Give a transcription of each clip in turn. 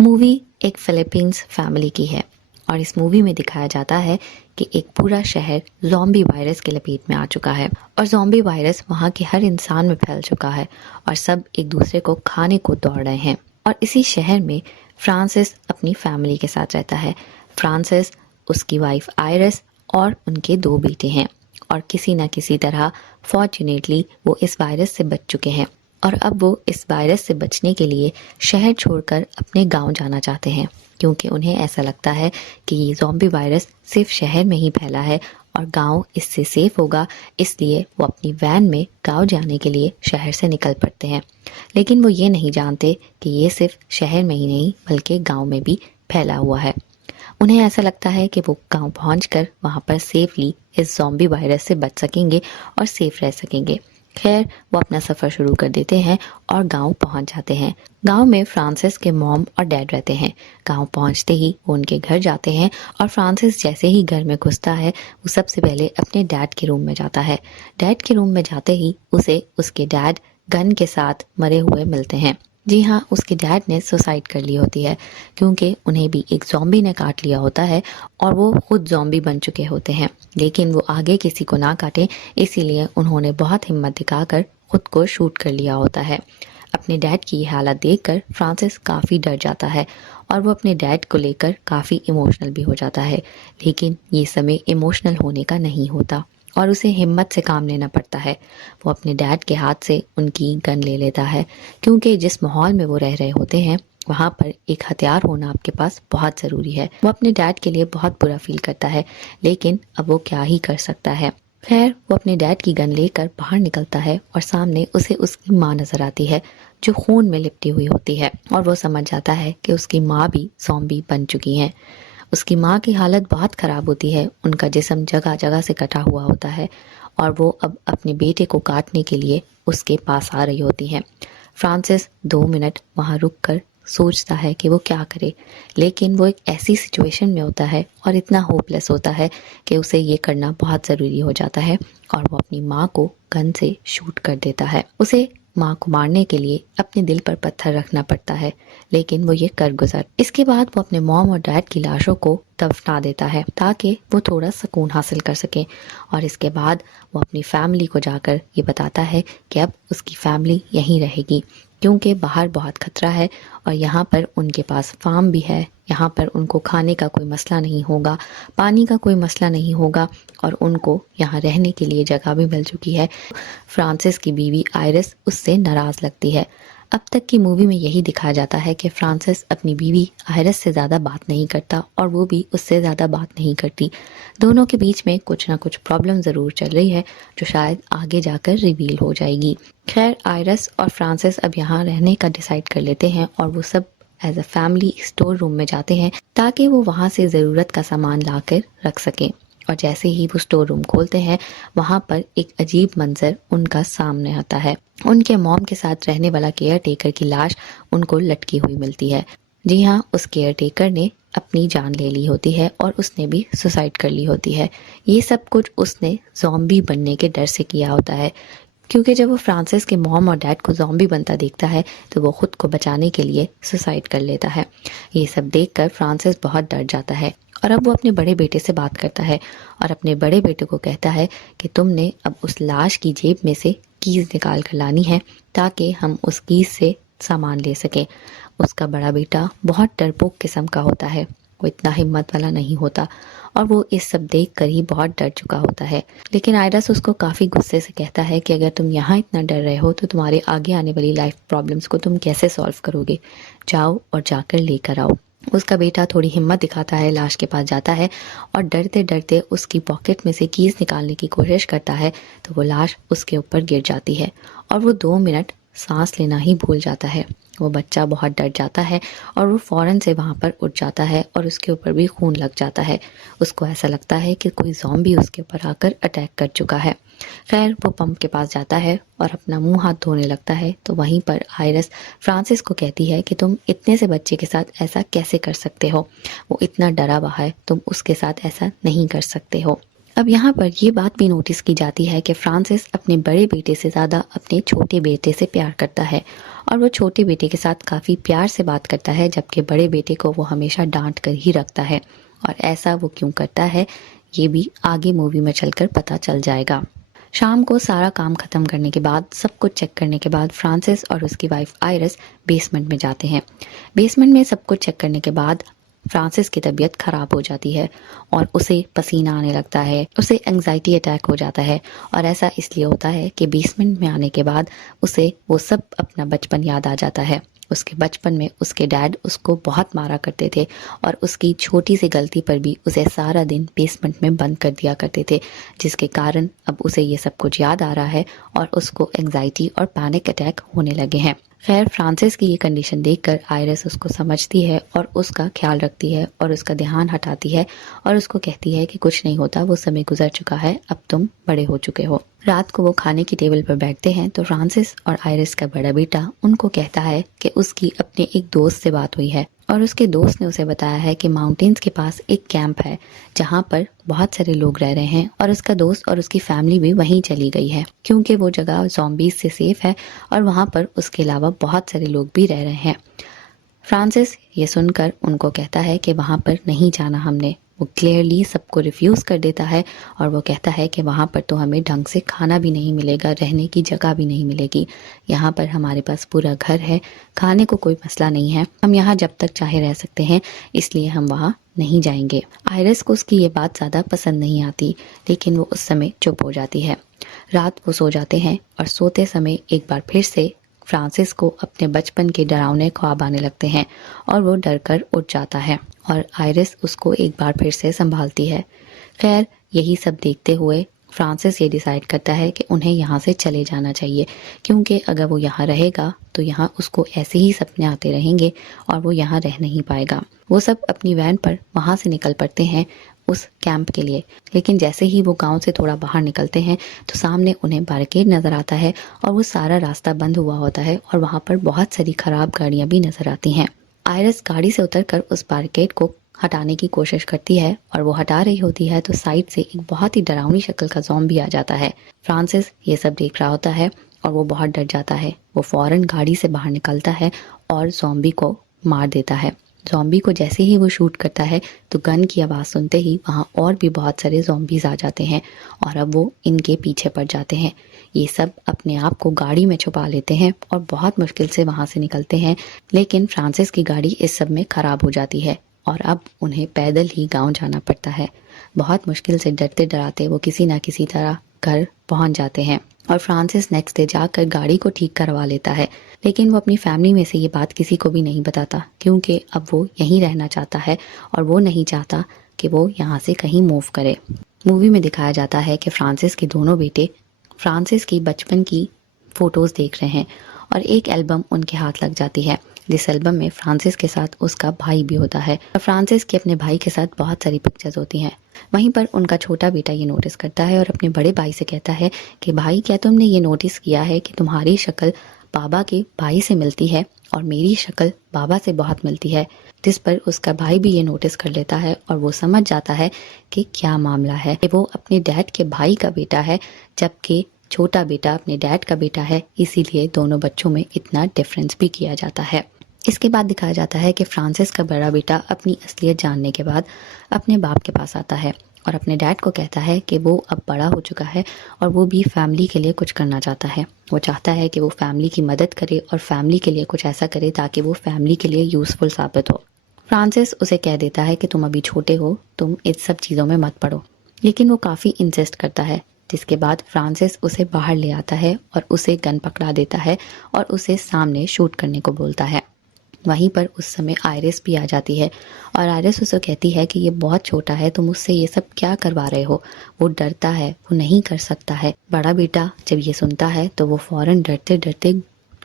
Movie एक Philippines family की है और इस मूवी में दिखाया जाता है कि एक पूरा शहर ज़ॉम्बी वायरस के लपेट में आ चुका है और ज़ॉम्बी वायरस वहाँ के हर इंसान में फैल चुका है और सब एक दूसरे को खाने को दौड़ रहे हैं। और इसी शहर में फ्रांसिस अपनी फैमिली के साथ रहता है। फ्रांसिस, उसकी वाइफ आयरिस और उनके 2 बेटे हैं और किसी न किसी तरह फॉर्चुनेटली वो इस वायरस से बच चुके हैं और अब वो इस वायरस से बचने के लिए शहर छोड़कर अपने गांव जाना चाहते हैं, क्योंकि उन्हें ऐसा लगता है कि ये ज़ॉम्बी वायरस सिर्फ शहर में ही फैला है और गांव इससे सेफ होगा। इसलिए वो अपनी वैन में गांव जाने के लिए शहर से निकल पड़ते हैं। लेकिन वो ये नहीं जानते कि ये सिर्फ शहर में ही नहीं बल्कि गांव में भी फैला हुआ है। उन्हें ऐसा लगता है कि वो गांव पहुंचकर वहां पर सेफली इस ज़ॉम्बी वायरस से बच सकेंगे और सेफ रह सकेंगे। खैर, वो अपना सफ़र शुरू कर देते हैं और गांव पहुंच जाते हैं। गांव में फ्रांसिस के मॉम और डैड रहते हैं। गांव पहुंचते ही वो उनके घर जाते हैं और फ्रांसिस जैसे ही घर में घुसता है वो सबसे पहले अपने डैड के रूम में जाता है। डैड के रूम में जाते ही उसे उसके डैड गन के साथ मरे हुए मिलते हैं। जी हाँ, उसके डैड ने सुसाइड कर ली होती है क्योंकि उन्हें भी एक ज़ॉम्बी ने काट लिया होता है और वो खुद ज़ॉम्बी बन चुके होते हैं। लेकिन वो आगे किसी को ना काटें, इसीलिए उन्होंने बहुत हिम्मत दिखाकर खुद को शूट कर लिया होता है। अपने डैड की हालत देखकर फ्रांसिस काफ़ी डर जाता है और वो अपने डैड को लेकर काफ़ी इमोशनल भी हो जाता है। लेकिन ये समय इमोशनल होने का नहीं होता और उसे हिम्मत से काम लेना पड़ता है। वो अपने डैड के हाथ से उनकी गन ले लेता है, क्योंकि जिस माहौल में वो रह रहे होते हैं वहाँ पर एक हथियार होना आपके पास बहुत ज़रूरी है। वो अपने डैड के लिए बहुत बुरा फील करता है, लेकिन अब वो क्या ही कर सकता है। खैर, वो अपने डैड की गन लेकर बाहर निकलता है और सामने उसे उसकी माँ नजर आती है जो खून में लिपटी हुई होती है और वो समझ जाता है कि उसकी माँ भी ज़ॉम्बी बन चुकी हैं। उसकी माँ की हालत बहुत ख़राब होती है, उनका जिस्म जगह जगह से कटा हुआ होता है और वो अब अपने बेटे को काटने के लिए उसके पास आ रही होती हैं। फ्रांसिस 2 मिनट वहाँ रुककर सोचता है कि वो क्या करे, लेकिन वो एक ऐसी सिचुएशन में होता है और इतना होपलेस होता है कि उसे ये करना बहुत ज़रूरी हो जाता है और वो अपनी माँ को गन से शूट कर देता है। उसे माँ को मारने के लिए अपने दिल पर पत्थर रखना पड़ता है, लेकिन वो ये कर गुजर। इसके बाद वो अपने मॉम और डैड की लाशों को दफना देता है ताकि वो थोड़ा सुकून हासिल कर सके और इसके बाद वो अपनी फैमिली को जाकर ये बताता है कि अब उसकी फैमिली यहीं रहेगी, क्योंकि बाहर बहुत खतरा है और यहाँ पर उनके पास फार्म भी है। यहाँ पर उनको खाने का कोई मसला नहीं होगा, पानी का कोई मसला नहीं होगा और उनको यहाँ रहने के लिए जगह भी मिल चुकी है। फ्रांसिस की बीवी आयरिस उससे नाराज़ लगती है। अब तक की मूवी में यही दिखाया जाता है कि फ्रांसिस अपनी बीवी आयरिस से ज़्यादा बात नहीं करता और वो भी उससे ज़्यादा बात नहीं करती। दोनों के बीच में कुछ ना कुछ प्रॉब्लम ज़रूर चल रही है जो शायद आगे जाकर रिवील हो जाएगी। खैर, आयरिस और फ्रांसिस अब यहाँ रहने का डिसाइड कर लेते हैं और वो सब as a family store room में जाते हैं ताकि वो वहाँ से ज़रूरत का सामान लाकर रख सकें। और जैसे ही वो स्टोर रूम खोलते हैं वहाँ पर एक अजीब मंजर उनका सामने आता है। उनके मॉम के साथ रहने वाला केयर टेकर की लाश उनको लटकी हुई मिलती है। जी हाँ, उस केयर टेकर ने अपनी जान ले ली होती है और उसने भी सुसाइड कर ली होती है। ये सब कुछ उसने ज़ॉम्बी बनने के डर से किया होता है, क्योंकि जब वो फ्रांसिस के मॉम और डैड को ज़ॉम्बी बनता देखता है तो वो खुद को बचाने के लिए सुसाइड कर लेता है। ये सब देखकर फ्रांसिस बहुत डर जाता है और अब वो अपने बड़े बेटे से बात करता है और अपने बड़े बेटे को कहता है कि तुमने अब उस लाश की जेब में से कीज़ निकाल कर लानी है ताकि हम उस कीज़ से सामान ले सकें। उसका बड़ा बेटा बहुत डरपोक किस्म का होता है, वो इतना हिम्मत वाला नहीं होता और वो इस सब देख कर ही बहुत डर चुका होता है। लेकिन आयरस उसको काफ़ी गुस्से से कहता है कि अगर तुम यहाँ इतना डर रहे हो तो तुम्हारे आगे आने वाली लाइफ प्रॉब्लम्स को तुम कैसे सॉल्व करोगे, जाओ और जाकर लेकर आओ। उसका बेटा थोड़ी हिम्मत दिखाता है, लाश के पास जाता है और डरते डरते उसकी पॉकेट में से कीज़ निकालने की कोशिश करता है तो वो लाश उसके ऊपर गिर जाती है और वो 2 मिनट सांस लेना ही भूल जाता है। वो बच्चा बहुत डर जाता है और वो फ़ौरन से वहाँ पर उठ जाता है और उसके ऊपर भी खून लग जाता है। उसको ऐसा लगता है कि कोई ज़ॉम्बी उसके ऊपर आकर अटैक कर चुका है। खैर, वो पंप के पास जाता है और अपना मुंह हाथ धोने लगता है तो वहीं पर आयरिस फ्रांसिस को कहती है कि तुम इतने से बच्चे के साथ ऐसा कैसे कर सकते हो, वो इतना डरा हुआ है, तुम उसके साथ ऐसा नहीं कर सकते हो। अब यहाँ पर ये बात भी नोटिस की जाती है कि फ्रांसिस अपने बड़े बेटे से ज़्यादा अपने छोटे बेटे से प्यार करता है और वो छोटे बेटे के साथ काफ़ी प्यार से बात करता है, जबकि बड़े बेटे को वो हमेशा डांट कर ही रखता है। और ऐसा वो क्यों करता है ये भी आगे मूवी में चलकर पता चल जाएगा। शाम को सारा काम खत्म करने के बाद, सब कुछ चेक करने के बाद फ्रांसिस और उसकी वाइफ आयरिस बेसमेंट में जाते हैं। बेसमेंट में सब कुछ चेक करने के बाद फ्रांसिस की तबीयत खराब हो जाती है और उसे पसीना आने लगता है, उसे एंजाइटी अटैक हो जाता है। और ऐसा इसलिए होता है कि बेसमेंट में आने के बाद उसे वो सब अपना बचपन याद आ जाता है। उसके बचपन में उसके डैड उसको बहुत मारा करते थे और उसकी छोटी सी गलती पर भी उसे सारा दिन बेसमेंट में बंद कर दिया करते थे, जिसके कारण अब उसे ये सब कुछ याद आ रहा है और उसको एंजाइटी और पैनिक अटैक होने लगे हैं। खैर, फ्रांसिस की ये कंडीशन देखकर आयरिस उसको समझती है और उसका ख्याल रखती है और उसका ध्यान हटाती है और उसको कहती है कि कुछ नहीं होता, वो समय गुजर चुका है, अब तुम बड़े हो चुके हो। रात को वो खाने की टेबल पर बैठते हैं तो फ्रांसिस और आयरिस का बड़ा बेटा उनको कहता है कि उसकी अपने एक दोस्त से बात हुई है और उसके दोस्त ने उसे बताया है कि माउंटेन्स के पास एक कैंप है जहाँ पर बहुत सारे लोग रह रहे हैं और उसका दोस्त और उसकी फैमिली भी वहीं चली गई है क्योंकि वो जगह ज़ॉम्बीज से सेफ है और वहाँ पर उसके अलावा बहुत सारे लोग भी रह रहे हैं। फ्रांसिस ये सुनकर उनको कहता है कि वहाँ पर नहीं जाना हमने। वो क्लियरली सबको रिफ्यूज़ कर देता है और वो कहता है कि वहाँ पर तो हमें ढंग से खाना भी नहीं मिलेगा, रहने की जगह भी नहीं मिलेगी। यहाँ पर हमारे पास पूरा घर है, खाने को कोई मसला नहीं है, हम यहाँ जब तक चाहे रह सकते हैं, इसलिए हम वहाँ नहीं जाएंगे। आयरिस को उसकी ये बात ज़्यादा पसंद नहीं आती, लेकिन वो उस समय चुप हो जाती है। रात वो सो जाते हैं और सोते समय एक बार फिर से फ्रांसिस को अपने बचपन के डरावने ख्वाब आने लगते हैं और वो डर कर उठ जाता है और आयरिस उसको एक बार फिर से संभालती है। खैर, यही सब देखते हुए फ्रांसिस ये डिसाइड करता है कि उन्हें यहाँ से चले जाना चाहिए, क्योंकि अगर वो यहाँ रहेगा तो यहाँ उसको ऐसे ही सपने आते रहेंगे और वो यहाँ रह नहीं पाएगा। वो सब अपनी वैन पर वहाँ से निकल पड़ते हैं उस कैंप के लिए, लेकिन जैसे ही वो गांव से थोड़ा बाहर निकलते हैं तो सामने उन्हें बैरिकेड नज़र आता है और वो सारा रास्ता बंद हुआ होता है और वहाँ पर बहुत सारी खराब गाड़ियाँ भी नज़र आती हैं। आयरिस गाड़ी से उतरकर उस बैरिकेड को हटाने की कोशिश करती है और वो हटा रही होती है तो साइड से एक बहुत ही डरावनी शक्ल का ज़ॉम्बी आ जाता है। फ्रांसिस ये सब देख रहा होता है और वो बहुत डर जाता है। वो फौरन गाड़ी से बाहर निकलता है और ज़ॉम्बी को मार देता है। ज़ॉम्बी को जैसे ही वो शूट करता है तो गन की आवाज़ सुनते ही वहाँ और भी बहुत सारे ज़ॉम्बीज़ आ जाते हैं और अब वो इनके पीछे पड़ जाते हैं। ये सब अपने आप को गाड़ी में छुपा लेते हैं और बहुत मुश्किल से वहाँ से निकलते हैं, लेकिन फ्रांसिस की गाड़ी इस सब में ख़राब हो जाती है और अब उन्हें पैदल ही गांव जाना पड़ता है। बहुत मुश्किल से डरते डराते वो किसी ना किसी तरह घर पहुंच जाते हैं और फ्रांसिस नेक्स्ट डे जाकर गाड़ी को ठीक करवा लेता है, लेकिन वो अपनी फैमिली में से ये बात किसी को भी नहीं बताता क्योंकि अब वो यहीं रहना चाहता है और वो नहीं चाहता कि वो यहाँ से कहीं मूव करे। मूवी में दिखाया जाता है कि फ्रांसिस के दोनों बेटे फ्रांसिस की बचपन की फ़ोटोज़ देख रहे हैं और एक एल्बम उनके हाथ लग जाती है जिस एल्बम में फ्रांसिस के साथ उसका भाई भी होता है और फ्रांसिस के अपने भाई के साथ बहुत सारी पिक्चर्स होती हैं। वहीं पर उनका छोटा बेटा ये नोटिस करता है और अपने बड़े भाई से कहता है कि भाई, क्या तुमने ये नोटिस किया है कि तुम्हारी शक्ल बाबा के भाई से मिलती है और मेरी शक्ल बाबा से बहुत मिलती है। जिस पर उसका भाई भी ये नोटिस कर लेता है और वो समझ जाता है कि क्या मामला है, कि वो अपने डैड के भाई का बेटा है जबकि छोटा बेटा अपने डैड का बेटा है, इसीलिए दोनों बच्चों में इतना डिफरेंस भी किया जाता है। इसके बाद दिखाया जाता है कि फ्रांसिस का बड़ा बेटा अपनी असलियत जानने के बाद अपने बाप के पास आता है और अपने डैड को कहता है कि वो अब बड़ा हो चुका है और वो भी फैमिली के लिए कुछ करना चाहता है। वो चाहता है कि वो फैमिली की मदद करे और फैमिली के लिए कुछ ऐसा करे ताकि वो फैमिली के लिए यूज़फुल साबित हो। फ्रांसिस उसे कह देता है कि तुम अभी छोटे हो, तुम इस सब चीज़ों में मत पड़ो, लेकिन वो काफ़ी इंसिस्ट करता है। जिसके बाद फ्रांसिस उसे बाहर ले आता है और उसे गन पकड़ा देता है और उसे सामने शूट करने को बोलता है। वहीं पर उस समय आयरिस भी आ जाती है और आयरिस उसे कहती है कि ये बहुत छोटा है, तुम उससे ये सब क्या करवा रहे हो, वो डरता है, वो नहीं कर सकता है। बड़ा बेटा जब ये सुनता है तो वो फौरन डरते डरते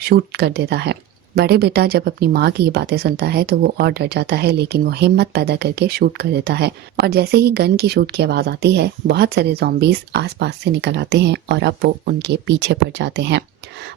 शूट कर देता है। बड़े बेटा जब अपनी माँ की ये बातें सुनता है तो वो और डर जाता है, लेकिन वो हिम्मत पैदा करके शूट कर देता है और जैसे ही गन की शूट की आवाज़ आती है बहुत सारे ज़ॉम्बीज़ आसपास से निकल आते हैं और अब वो उनके पीछे पड़ जाते हैं।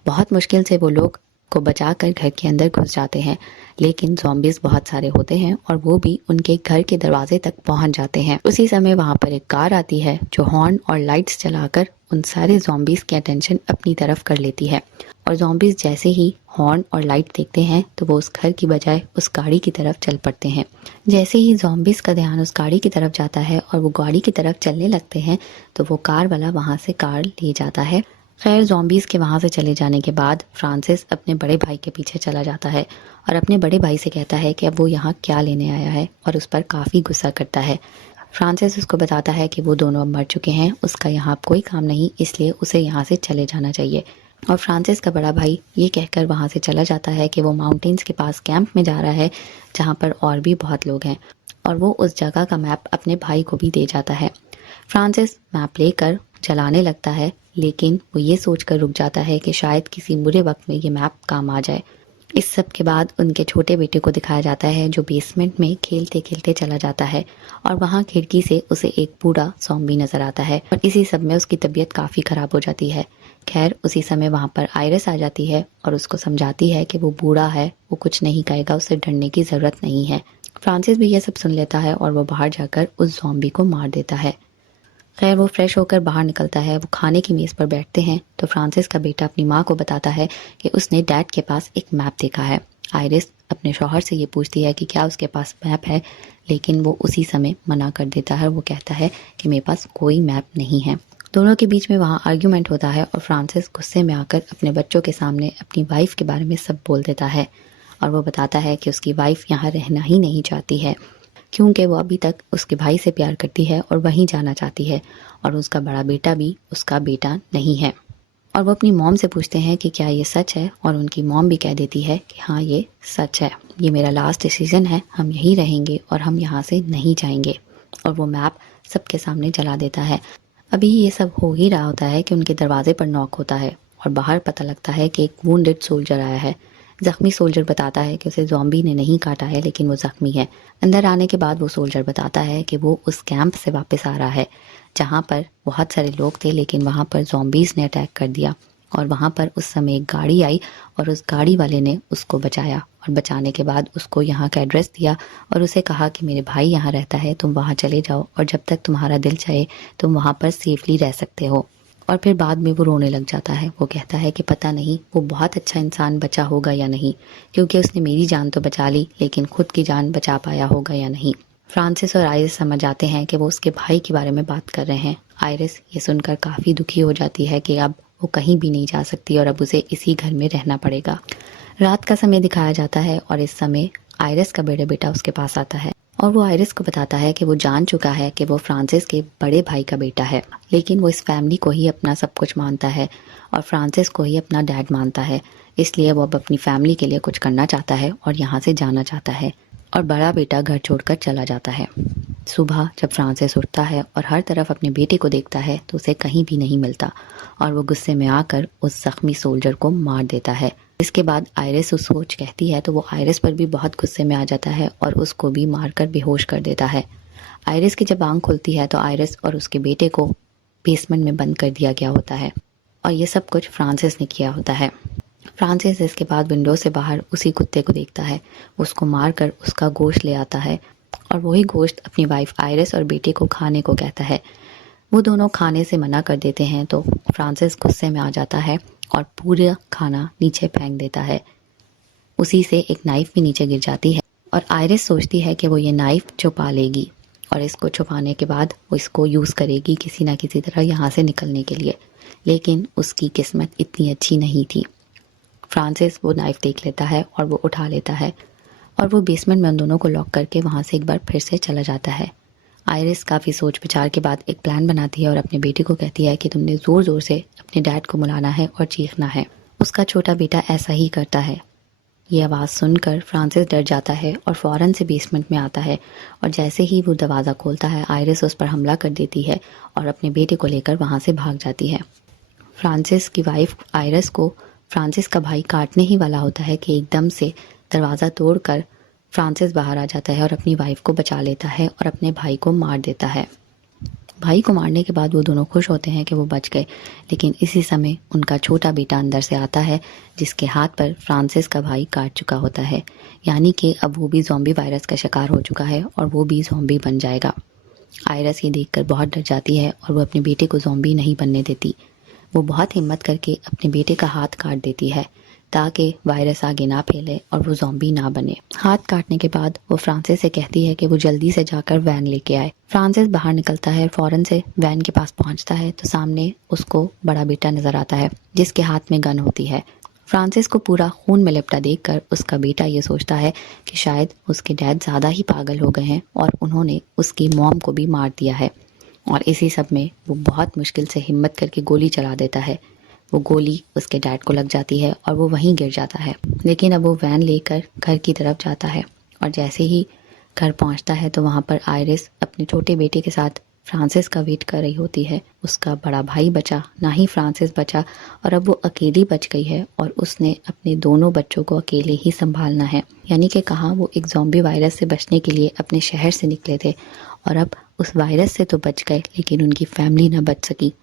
बहुत मुश्किल से वो लोग को बचाकर घर के अंदर घुस जाते हैं, लेकिन ज़ॉम्बीज़ बहुत सारे होते हैं और वो भी उनके घर के दरवाजे तक पहुंच जाते हैं। उसी समय वहां पर एक कार आती है जो हॉर्न और लाइट्स चलाकर उन सारे ज़ॉम्बीज़ की अटेंशन अपनी तरफ कर लेती है। और ज़ॉम्बीज़ जैसे ही हॉर्न और लाइट देखते हैं तो वो उस घर की बजाय उस गाड़ी की तरफ चल पड़ते हैं। जैसे ही ज़ॉम्बीज़ का ध्यान उस गाड़ी की तरफ जाता है और वो गाड़ी की तरफ चलने लगते हैं तो वो कार वाला वहां से कार ले जाता है। खैर, ज़ॉम्बीज़ के वहाँ से चले जाने के बाद फ्रांसिस अपने बड़े भाई के पीछे चला जाता है और अपने बड़े भाई से कहता है कि अब वो यहाँ क्या लेने आया है और उस पर काफ़ी गुस्सा करता है। फ्रांसिस उसको बताता है कि वो दोनों अब मर चुके हैं, उसका यहाँ अब कोई काम नहीं, इसलिए उसे यहाँ से चले जाना चाहिए। और फ्रांसिस का बड़ा भाई ये कहकर वहाँ से चला जाता है कि वो माउंटेन्स के पास कैंप में जा रहा है जहाँ पर और भी बहुत लोग हैं, और वो उस जगह का मैप अपने भाई को भी दे जाता है। फ्रांसिस मैप लेकर चलाने लगता है, लेकिन वो ये सोचकर रुक जाता है कि शायद किसी बुरे वक्त में ये मैप काम आ जाए। इस सब के बाद उनके छोटे बेटे को दिखाया जाता है जो बेसमेंट में खेलते खेलते चला जाता है और वहाँ खिड़की से उसे एक बूढ़ा ज़ॉम्बी नजर आता है और इसी सब में उसकी तबीयत काफ़ी ख़राब हो जाती है। खैर, उसी समय वहाँ पर आयरिस आ जाती है और उसको समझाती है कि वो बूढ़ा है, वो कुछ नहीं कहेगा, उसे डरने की ज़रूरत नहीं है। फ्रांसिस भी ये सब सुन लेता है और वो बाहर जाकर उस ज़ॉम्बी को मार देता है। खैर, वो फ्रेश होकर बाहर निकलता है। वो खाने की मेज़ पर बैठते हैं तो फ्रांसिस का बेटा अपनी माँ को बताता है कि उसने डैड के पास एक मैप देखा है। आयरिस अपने शौहर से ये पूछती है कि क्या उसके पास मैप है, लेकिन वो उसी समय मना कर देता है। वो कहता है कि मेरे पास कोई मैप नहीं है। दोनों के बीच में वहाँ आर्ग्यूमेंट होता है और फ्रांसिस गुस्से में आकर अपने बच्चों के सामने अपनी वाइफ के बारे में सब बोल देता है और वो बताता है कि उसकी वाइफ यहाँ रहना ही नहीं चाहती है क्योंकि वो अभी तक उसके भाई से प्यार करती है और वहीं जाना चाहती है, और उसका बड़ा बेटा भी उसका बेटा नहीं है। और वो अपनी मॉम से पूछते हैं कि क्या ये सच है, और उनकी मॉम भी कह देती है कि हाँ, ये सच है, ये मेरा लास्ट डिसीजन है, हम यहीं रहेंगे और हम यहाँ से नहीं जाएंगे। और वो मैप सबके सामने जला देता है। अभी ये सब हो ही रहा होता है कि उनके दरवाजे पर नॉक होता है और बाहर पता लगता है कि एक वुंडेड सोल्जर आया है। जख्मी सोल्जर बताता है कि उसे ज़ॉम्बी ने नहीं काटा है, लेकिन वो ज़ख्मी है। अंदर आने के बाद वो सोल्जर बताता है कि वो उस कैंप से वापस आ रहा है जहाँ पर बहुत सारे लोग थे, लेकिन वहाँ पर ज़ॉम्बीज़ ने अटैक कर दिया और वहाँ पर उस समय एक गाड़ी आई और उस गाड़ी वाले ने उसको बचाया और बचाने के बाद उसको यहाँ का एड्रेस दिया और उसे कहा कि मेरे भाई यहाँ रहता है, तुम वहाँ चले जाओ और जब तक तुम्हारा दिल चाहे तुम वहाँ पर सेफली रह सकते हो। और फिर बाद में वो रोने लग जाता है। वो कहता है कि पता नहीं वो बहुत अच्छा इंसान बचा होगा या नहीं, क्योंकि उसने मेरी जान तो बचा ली, लेकिन खुद की जान बचा पाया होगा या नहीं। फ्रांसिस और आयरिस समझ आते हैं कि वो उसके भाई के बारे में बात कर रहे हैं। आयरिस ये सुनकर काफ़ी दुखी हो जाती है कि अब वो कहीं भी नहीं जा सकती और अब उसे इसी घर में रहना पड़ेगा। रात का समय दिखाया जाता है और इस समय आयरिस का बड़ा बेटा उसके पास आता है और वो आयरिस को बताता है कि वो जान चुका है कि वो फ्रांसिस के बड़े भाई का बेटा है, लेकिन वो इस फैमिली को ही अपना सब कुछ मानता है और फ्रांसिस को ही अपना डैड मानता है। इसलिए वो अब अपनी फैमिली के लिए कुछ करना चाहता है और यहाँ से जाना चाहता है और बड़ा बेटा घर छोड़कर चला जाता है। सुबह जब फ्रांसिस उठता है और हर तरफ अपने बेटे को देखता है तो उसे कहीं भी नहीं मिलता और वो गुस्से में आकर उस जख्मी सोल्जर को मार देता है। इसके बाद आयरिस उस सोच कहती है तो वो आयरिस पर भी बहुत गुस्से में आ जाता है और उसको भी मारकर बेहोश कर देता है। आयरिस की जब आंख खुलती है तो आयरिस और उसके बेटे को बेसमेंट में बंद कर दिया गया होता है और ये सब कुछ फ्रांसिस ने किया होता है। फ्रांसिस इसके बाद विंडो से बाहर उसी कुत्ते को देखता है, उसको मारकर उसका गोश्त ले आता है और वही गोश्त अपनी वाइफ आयरिस और बेटे को खाने को कहता है। वो दोनों खाने से मना कर देते हैं तो फ्रांसिस गुस्से में आ जाता है और पूरा खाना नीचे फेंक देता है। उसी से एक नाइफ भी नीचे गिर जाती है और आयरिस सोचती है कि वो ये नाइफ छुपा लेगी और इसको छुपाने के बाद वो इसको यूज़ करेगी किसी ना किसी तरह यहाँ से निकलने के लिए, लेकिन उसकी किस्मत इतनी अच्छी नहीं थी। फ्रांसिस वो नाइफ देख लेता है और वो उठा लेता है और वो बेसमेंट में उन दोनों को लॉक करके वहाँ से एक बार फिर से चला जाता है। आयरिस काफ़ी सोच विचार के बाद एक प्लान बनाती है और अपने बेटे को कहती है कि तुमने ज़ोर ज़ोर से अपने डैड को बुलाना है और चीखना है। उसका छोटा बेटा ऐसा ही करता है। ये आवाज़ सुनकर फ्रांसिस डर जाता है और फ़ौरन से बेसमेंट में आता है और जैसे ही वो दरवाज़ा खोलता है आयरिस उस पर हमला कर देती है और अपने बेटे को लेकर वहाँ से भाग जाती है। फ्रांसिस की वाइफ आयरिस को फ्रांसिस का भाई काटने ही वाला होता है कि एकदम से दरवाज़ा तोड़कर फ्रांसिस बाहर आ जाता है और अपनी वाइफ को बचा लेता है और अपने भाई को मार देता है। भाई को मारने के बाद वो दोनों खुश होते हैं कि वो बच गए, लेकिन इसी समय उनका छोटा बेटा अंदर से आता है जिसके हाथ पर फ्रांसिस का भाई काट चुका होता है। यानी कि अब वो भी ज़ॉम्बी वायरस का शिकार हो चुका है और वो भी ज़ॉम्बी बन जाएगा। आयरस ये देखकर बहुत डर जाती है और वो अपने बेटे को ज़ॉम्बी नहीं बनने देती। वो बहुत हिम्मत करके अपने बेटे का हाथ काट देती है ताकि वायरस आगे ना फैले और वो ज़ॉम्बी ना बने। हाथ काटने के बाद वो फ्रांसिस से कहती है कि वो जल्दी से जाकर वैन लेके आए। फ्रांसिस बाहर निकलता है, फौरन से वैन के पास पहुंचता है तो सामने उसको बड़ा बेटा नजर आता है जिसके हाथ में गन होती है। फ्रांसिस को पूरा खून में लिपटा देखकर उसका बेटा ये सोचता है कि शायद उसके डैड ज़्यादा ही पागल हो गए हैं और उन्होंने उसकी मॉम को भी मार दिया है। और इसी सब में वो बहुत मुश्किल से हिम्मत करके गोली चला देता है। वो गोली उसके डैड को लग जाती है और वो वहीं गिर जाता है। लेकिन अब वो वैन लेकर घर की तरफ जाता है और जैसे ही घर पहुंचता है तो वहाँ पर आयरिस अपने छोटे बेटे के साथ फ्रांसिस का वेट कर रही होती है। उसका बड़ा भाई बचा, ना ही फ्रांसिस बचा, और अब वो अकेली बच गई है और उसने अपने दोनों बच्चों को अकेले ही संभालना है। यानी कि कहाँ वो एक ज़ॉम्बी वायरस से बचने के लिए अपने शहर से निकले थे और अब उस वायरस से तो बच गए लेकिन उनकी फैमिली ना बच सकी।